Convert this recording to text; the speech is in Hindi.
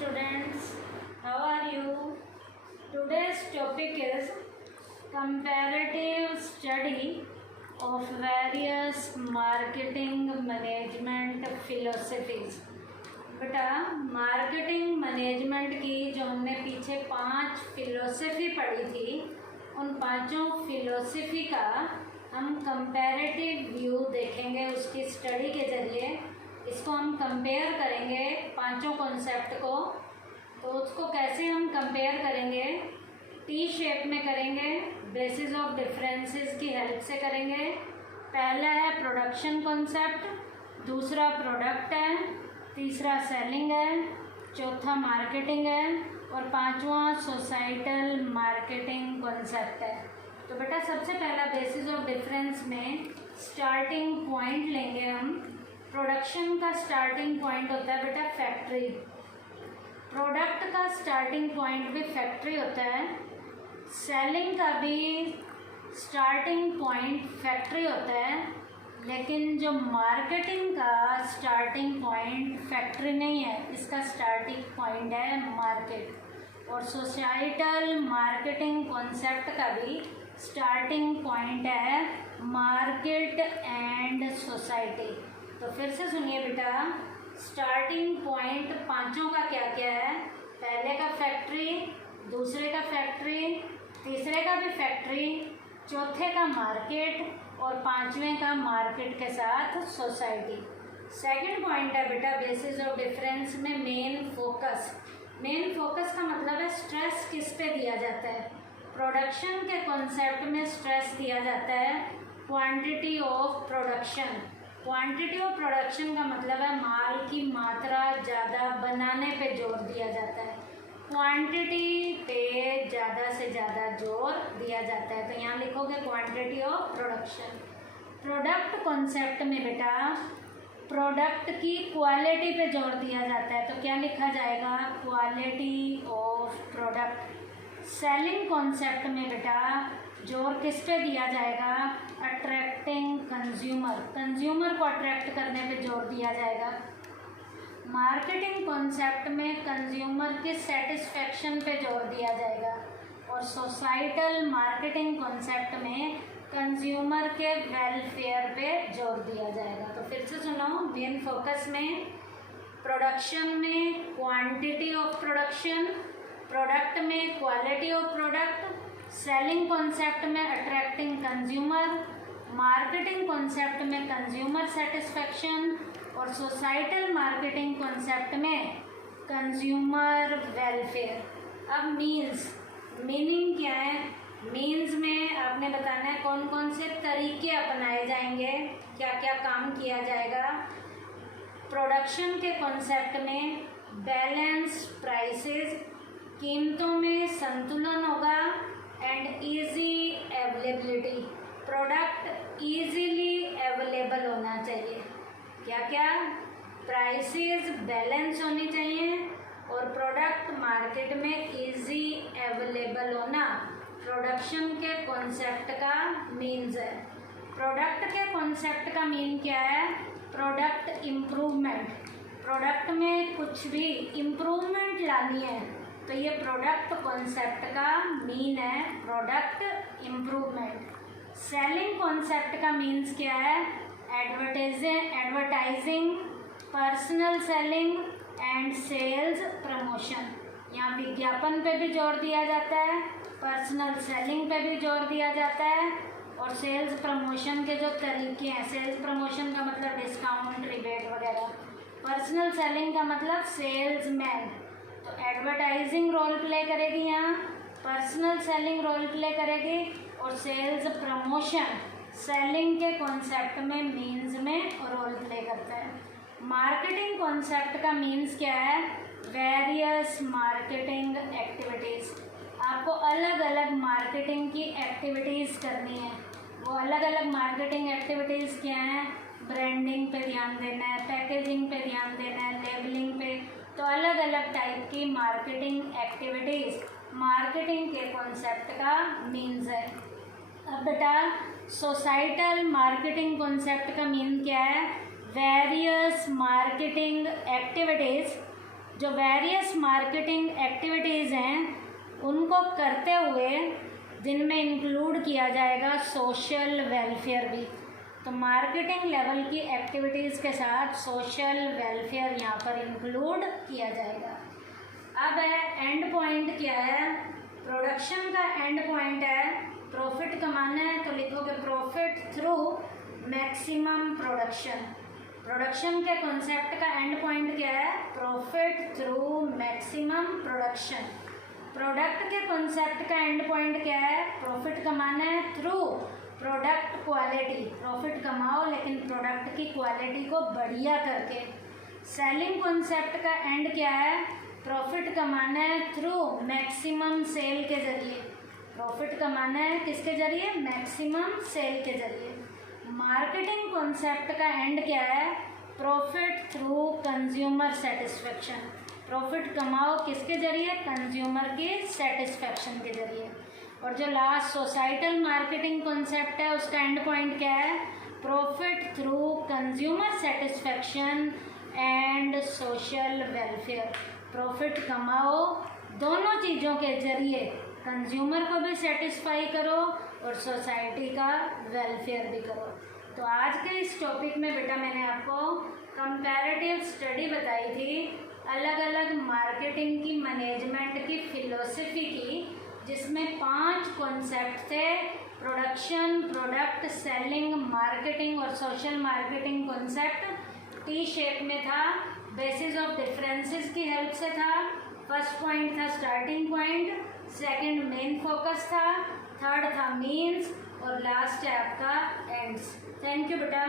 students, how are you? Today's topic is comparative study of various marketing management philosophies. बेटा मार्केटिंग मैनेजमेंट की जो हमने पीछे 5 फिलोसफी पढ़ी थी, उन पांचों फिलोसफी का हम कंपैरेटिव व्यू देखेंगे उसकी स्टडी के ज़रिए। इसको हम कंपेयर करेंगे पांचों कॉन्सेप्ट को। तो उसको कैसे हम कंपेयर करेंगे? टी शेप में करेंगे, बेसिस ऑफ डिफरेंसेस की हेल्प से करेंगे। पहला है प्रोडक्शन कॉन्सेप्ट, दूसरा प्रोडक्ट है, तीसरा सेलिंग है, चौथा मार्केटिंग है और पांचवा सोसाइटल मार्केटिंग कॉन्सेप्ट है। तो बेटा सबसे पहला बेसिस ऑफ डिफरेंस में स्टार्टिंग पॉइंट लेंगे हम। प्रोडक्शन का स्टार्टिंग पॉइंट होता है बेटा फैक्ट्री, प्रोडक्ट का स्टार्टिंग पॉइंट भी फैक्ट्री होता है, सेलिंग का भी स्टार्टिंग पॉइंट फैक्ट्री होता है, लेकिन जो मार्केटिंग का स्टार्टिंग पॉइंट फैक्ट्री नहीं है, इसका स्टार्टिंग पॉइंट है मार्केट। और सोसाइटल मार्केटिंग कॉन्सेप्ट का भी स्टार्टिंग पॉइंट है मार्केट एंड सोसाइटी। तो फिर से सुनिए बेटा, स्टार्टिंग पॉइंट पांचों का क्या क्या है? पहले का फैक्ट्री, दूसरे का फैक्ट्री, तीसरे का भी फैक्ट्री, चौथे का मार्केट और पांचवें का मार्केट के साथ सोसाइटी। सेकंड पॉइंट है बेटा बेसिस ऑफ डिफरेंस में मेन फोकस। मेन फोकस का मतलब है स्ट्रेस किस पे दिया जाता है। प्रोडक्शन के कॉन्सेप्ट में स्ट्रेस दिया जाता है quantity of production. Quantity of production का मतलब है माल की मात्रा ज़्यादा बनाने पे जोर दिया जाता है, क्वांटिटी पे ज़्यादा से ज़्यादा जोर दिया जाता है। तो यहाँ लिखोगे quantity of production. Product concept में बेटा प्रोडक्ट की क्वालिटी पे जोर दिया जाता है, तो क्या लिखा जाएगा? Quality of product. Selling concept में बेटा जोर किस पे दिया जाएगा? अट्रैक्टिंग कंज्यूमर, कंज्यूमर को अट्रैक्ट करने पे जोर दिया जाएगा। मार्केटिंग कॉन्सेप्ट में कंज्यूमर के सेटिस्फेक्शन पे जोर दिया जाएगा। और सोसाइटल मार्केटिंग कॉन्सेप्ट में कंज्यूमर के वेलफेयर पे जोर दिया जाएगा। तो फिर से सुनो, मेन फोकस में प्रोडक्शन में क्वांटिटी ऑफ प्रोडक्शन, प्रोडक्ट में quality of product, selling concept में अट्रैक्टिंग कंज्यूमर, मार्केटिंग कॉन्सेप्ट में कंज्यूमर सेटिस्फेक्शन और सोसाइटल मार्केटिंग कॉन्सेप्ट में कंज्यूमर वेलफेयर। अब मीनिंग क्या है? मीन्स में आपने बताना है कौन कौन से तरीके अपनाए जाएंगे, क्या क्या काम किया जाएगा। प्रोडक्शन के कॉन्सेप्ट में बैलेंस प्राइसेस, कीमतों में संतुलन होगा and easy availability, product easily available होना चाहिए। क्या क्या? प्राइसेस बैलेंस होनी चाहिए और प्रोडक्ट मार्केट में इजी अवेलेबल होना प्रोडक्शन के कॉन्सेप्ट का मीन्स है। प्रोडक्ट के कॉन्सेप्ट का मीन क्या है? Product improvement. प्रोडक्ट में कुछ भी इम्प्रूवमेंट लानी है तो ये प्रोडक्ट कॉन्सेप्ट का मीन है, प्रोडक्ट इम्प्रूवमेंट। सेलिंग कॉन्सेप्ट का मीन्स क्या है? Advertising, personal selling and sales promotion. यहाँ विज्ञापन पे भी जोर दिया जाता है, पर्सनल सेलिंग पे भी जोर दिया जाता है और सेल्स प्रमोशन के जो तरीके हैं, सेल्स प्रमोशन का मतलब डिस्काउंट, रिबेट वगैरह, पर्सनल सेलिंग का मतलब सेल्समैन। तो एडवर्टाइजिंग रोल प्ले करेगी यहाँ, पर्सनल सेलिंग रोल प्ले करेगी और सेल्स प्रमोशन सेलिंग के कॉन्सेप्ट में मीन्स में रोल प्ले करता है। मार्केटिंग कॉन्सेप्ट का मीन्स क्या है? Various marketing activities. आपको अलग अलग मार्केटिंग की एक्टिविटीज़ करनी है। वो अलग अलग मार्केटिंग एक्टिविटीज़ क्या हैं? ब्रांडिंग पे ध्यान देना है, पैकेजिंग पे ध्यान देना है, लेबलिंग पे। तो अलग अलग टाइप की मार्केटिंग एक्टिविटीज़ मार्केटिंग के कॉन्सेप्ट का मीन्स है। अब बेटा सोसाइटल मार्केटिंग कॉन्सेप्ट का मीन क्या है? वेरियस मार्केटिंग एक्टिविटीज़ जो वेरियस मार्केटिंग एक्टिविटीज़ हैं उनको करते हुए जिनमें इंक्लूड किया जाएगा सोशल वेलफेयर भी। तो मार्केटिंग लेवल की एक्टिविटीज़ के साथ सोशल वेलफेयर यहाँ पर इंक्लूड किया जाएगा। अब है एंड पॉइंट क्या है, प्रोडक्शन का एंड पॉइंट है प्रॉफिट कमाना है, तो लिखोगे profit through maximum production. Production के कॉन्सेप्ट का एंड पॉइंट क्या है, profit through maximum production. Product के कॉन्सेप्ट का एंड पॉइंट क्या है, प्रॉफिट कमाना है थ्रू प्रोडक्ट क्वालिटी। प्रॉफिट कमाओ लेकिन प्रोडक्ट की क्वालिटी को बढ़िया करके। सेलिंग कॉन्सेप्ट का एंड क्या है, प्रॉफिट कमाना है थ्रू मैक्सिमम सेल के जरिए। प्रॉफिट कमाना है किसके जरिए, मैक्सिमम सेल के जरिए। मार्केटिंग कॉन्सेप्ट का एंड क्या है, profit through consumer satisfaction. Profit कमाओ किसके जरिए, कंज्यूमर के सेटिस्फेक्शन के जरिए। और जो लास्ट सोसाइटल मार्केटिंग कॉन्सेप्ट है उसका एंड पॉइंट क्या है, profit through consumer satisfaction and social welfare. Profit कमाओ दोनों चीज़ों के जरिए, कंज्यूमर को भी सेटिस्फाई करो और सोसाइटी का वेलफेयर भी करो। तो आज के इस टॉपिक में बेटा मैंने आपको कंपैरेटिव स्टडी बताई थी, अलग अलग मार्केटिंग की, मैनेजमेंट की फिलॉसफी की, जिसमें 5 कॉन्सेप्ट थे, प्रोडक्शन, प्रोडक्ट, सेलिंग, मार्केटिंग और social marketing concept T shape में था। बेसिस ऑफ डिफरेंसेस की हेल्प से था। फर्स्ट पॉइंट था starting point, second main focus था, थर्ड था मीन्स और लास्ट है आपका एंड्स। थैंक यू बेटा।